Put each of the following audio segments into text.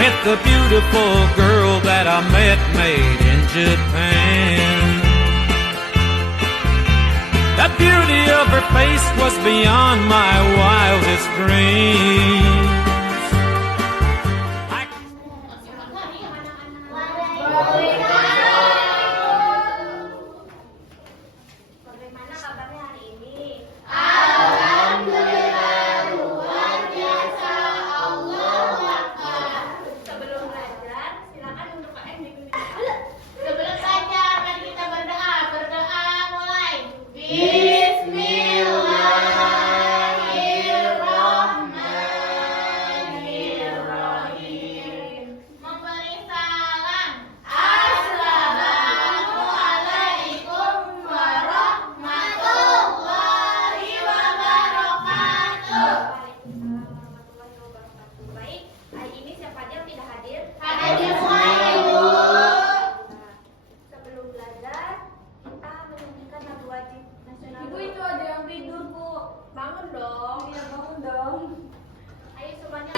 with the beautiful girl that I met made in Japan. The beauty of her face was beyond my wildest dreams. Bagaimana kabarnya hari ini? Alhamdulillah, luar biasa. Allahu Akbar. Sebelum belajar, silakan untuk KM dipimpin. Sebelum belajar, mari kita berdoa. Berdoa mulai. Bismillahirrahmanirrahim. Memberi salam. Assalamualaikum warahmatullahi wabarakatuh. Waalaikumsalam warahmatullahi wabarakatuh. Baik, hari ini siapa aja yang tidak hadir? Hadir semua, Ibu. Sebelum belajar, kita menyanyikan lagu wajib nasional. Ibu, itu ada yang tidur, Bu. Bangun dong. Iya, bangun dong. Ayo semuanya.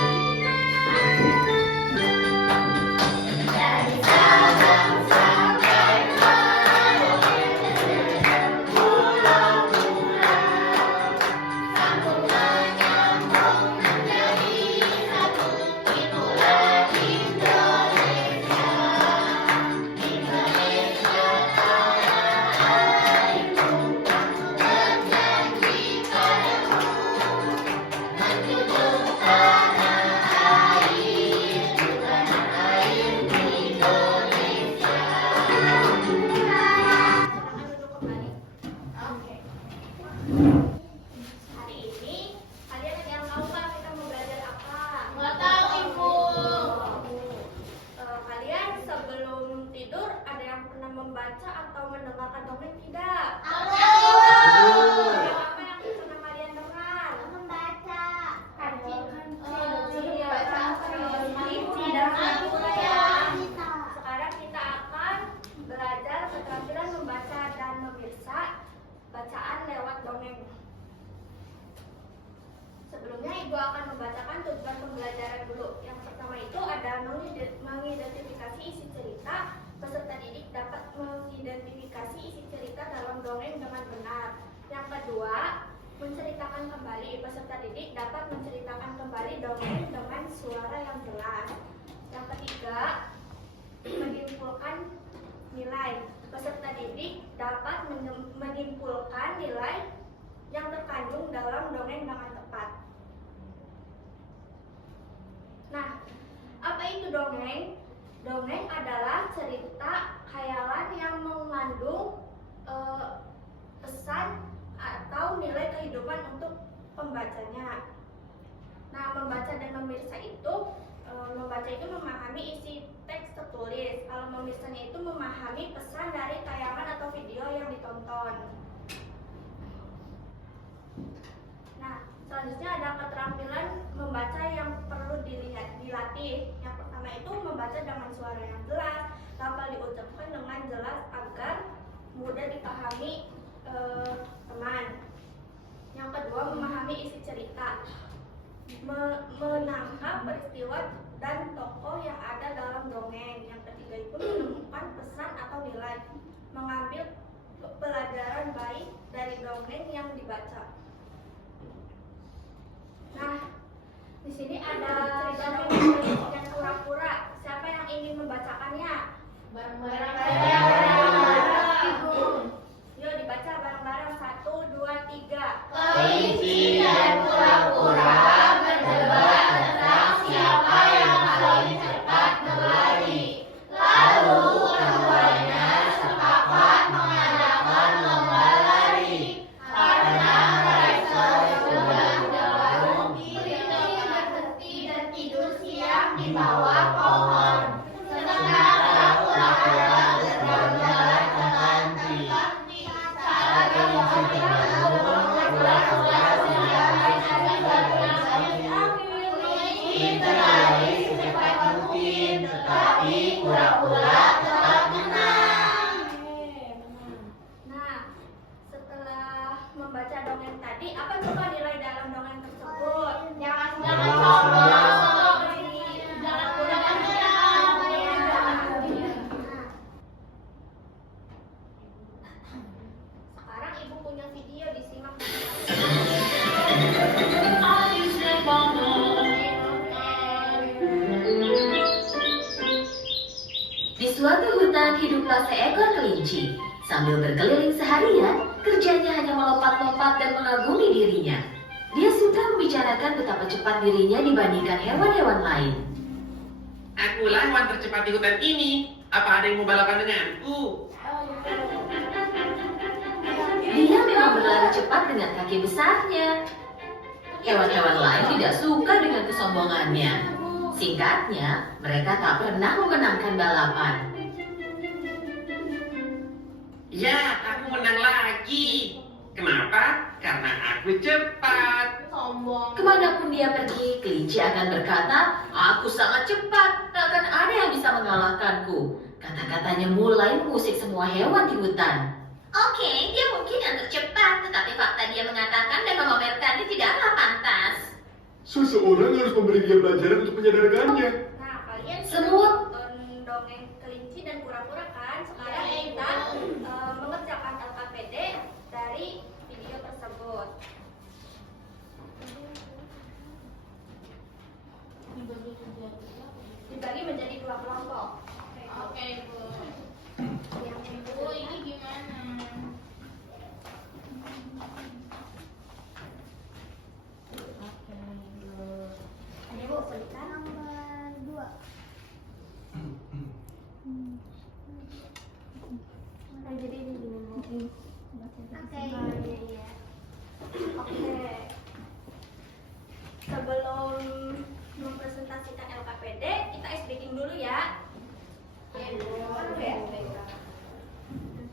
Dari Sabang sampai Merauke, pulau-pulau, sambung menyambung menjadi satu. Itulah Indonesia. Indonesia tanah airku, aku berjanji padamu, menjunjung tanah airku, tanah airku Indonesia. Silakan duduk kembali. Oke. Hari ini kalian ada yang tahu nggak kita mau belajar apa? Nggak tahu, Ibu. Kalian sebelum tidur ada yang pernah membaca atau mendengarkan dongeng tidak? Dongeng apa yang pernah kalian dengar? Membaca. Kancil. Iya, baca apa ya? Tidak Aku ya. ya. Sekarang kita akan belajar keterampilan membaca dan memirsa bacaan lewat dongeng. Sebelumnya Ibu akan membacakan tujuan pembelajaran dulu. Yang pertama itu ada mengidentifikasi isi cerita. Peserta didik dapat mengidentifikasi isi cerita dalam dongeng dengan benar. Yang kedua, menceritakan kembali. Peserta didik dapat menceritakan kembali dongeng dengan suara yang jelas. Yang ketiga, menyimpulkan nilai. Peserta didik dapat menyimpulkan nilai yang terkandung dalam dongeng dengan tepat. Nah, apa itu dongeng? Dongeng adalah cerita khayalan yang mengandung pesan atau nilai kehidupan untuk pembacanya. Nah, membaca dan memirsa itu, membaca itu memahami isi teks tertulis. Kalau memirsanya itu memahami pesan dari tayangan atau video yang ditonton. Nah, selanjutnya ada keterampilan membaca yang perlu dilatih. Yang pertama itu membaca dengan suara yang jelas, dapat diucapkan dengan jelas agar mudah dipahami teman. Yang kedua, memahami isi cerita, menangkap peristiwa dan tokoh yang ada dalam dongeng. Yang ketiga itu menemukan pesan atau nilai, mengambil pelajaran baik dari dongeng yang dibaca. Nah, di sini ada dongeng dan pura-pura. Siapa yang ingin membacakannya? Bareng-bareng Yuk dibaca bareng-bareng. 1, 2, 3. Kelinci dan pura-pura berdebat tentang siapa yang paling cepat berlari. Lalu keduanya sepakat mengadakan lomba lari. Karena mereka sudah jauh, kelinci berhenti dan tidur siang di bawah pohon. Sedangkan pura-pura bergambar dengan teknik. Saat kelinci terbangun, pura-pura sudah kelinci berlari secepat mungkin, tetapi pura-pura tetap menang. Nah, setelah membaca dongeng tadi, apa coba nilai dalam dongeng tersebut? Jangan sombong, jangan kurang suatu hutan hiduplah seekor kelinci. Sambil berkeliling seharian, kerjanya hanya melompat-lompat dan mengagumi dirinya. Dia suka membicarakan betapa cepat dirinya dibandingkan hewan-hewan lain. Akulah hewan tercepat di hutan ini. Apa ada yang mau balapan denganku? Dia memang berlari cepat dengan kaki besarnya. Hewan-hewan lain tidak suka dengan kesombongannya. Singkatnya, mereka tak pernah memenangkan balapan. Ya, aku menang lagi. Kenapa? Karena aku cepat. Sombong. Kemanapun dia pergi, kelinci akan berkata, "Aku sangat cepat, tak akan ada yang bisa mengalahkanku." Kata-katanya mulai mengusik semua hewan di hutan. Oke, dia mungkin yang tercepat, tetapi fakta dia mengatakan dan memamerkannya tidaklah pantas. Seseorang harus memberi dia pelajaran untuk menyadarkannya. Nah, kalian Semua- nonton dongeng kelinci dan kura-kura kan? Sekarang kita mengerjakan LKPD dari video tersebut. Dibagi menjadi 2 kelompok. Oke, Bu. Yang Bu, ini gimana? Ini Bu, cerita nomor 2. Jadi ini gini Bu. Oke. Oke. Sebelum mempresentasikan LKPD, kita ice breaking dulu ya.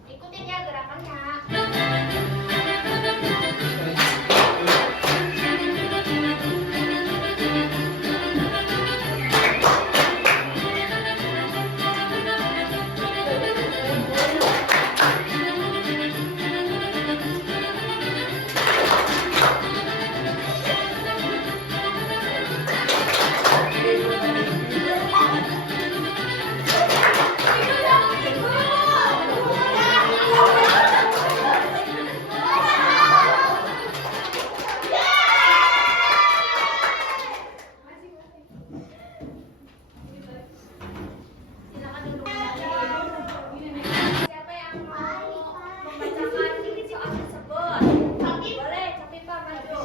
Ikutin ya gerakannya. Silakan duduk kembali. Siapa yang mau membacakan soal tersebut? Boleh, Capi Pak maju.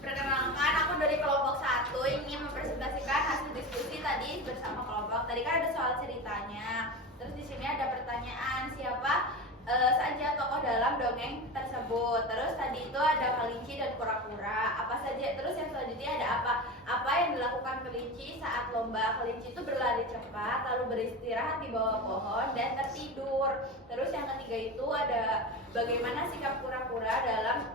Perkenalkan, aku dari kelompok 1 ingin mempresentasikan hasil diskusi tadi bersama kelompok. Tadi kan ada soal ceritanya. Terus di sini ada pertanyaan siapa saja tokoh dalam dongeng tersebut. Terus tadi itu ada kelinci dan kura-kura. Apa saja? Terus yang selanjutnya ada apa? Apa yang dilakukan kelinci saat lomba? Kelinci itu berlari cepat, lalu beristirahat di bawah pohon dan tertidur. Terus yang ketiga itu ada bagaimana sikap kura-kura dalam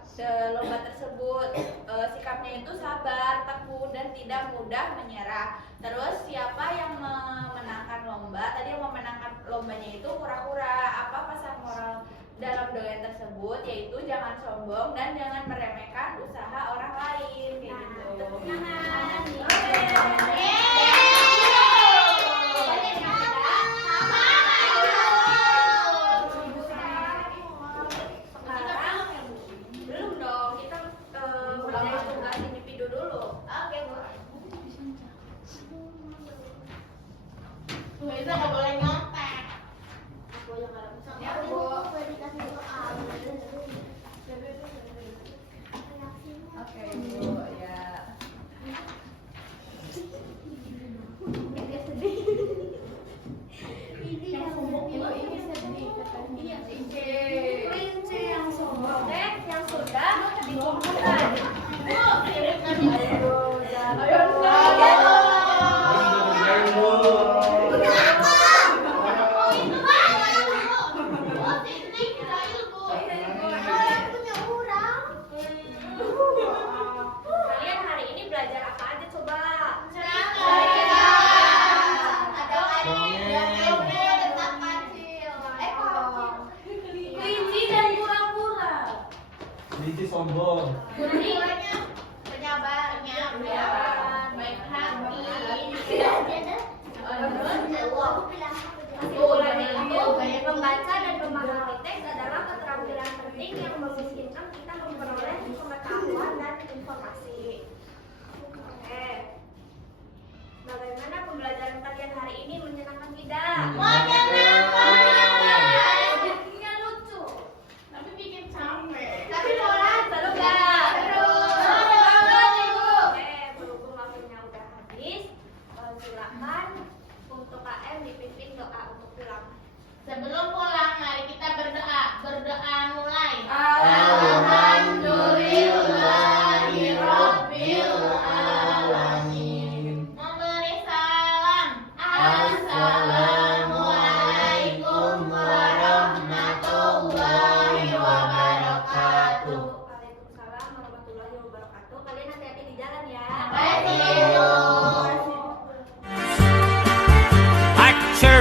lomba tersebut. Sikapnya itu sabar, tekun, dan tidak mudah menyerah. Terus siapa yang memenangkan lomba? Tadi yang memenangkan lombanya itu kura-kura. Apa pesan moral dalam dongeng tersebut? Yaitu jangan sombong dan jangan meremehkan usaha orang lain. Kayak gitu. Tepuk tangan. Sekarang belum dong, kita ngerjain tugas individu dulu. Oke, Bu. Bu, itu nggak boleh nyontek. Ya, Bu. Oke, Bu, ya. Dia sedih. Ini yang Ibu ini sedih katanya. kelinci yang sombong yang sudah dikumpulkan. Ayo,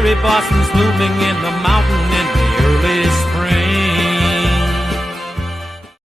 cherry blossoms blooming in the mountain in the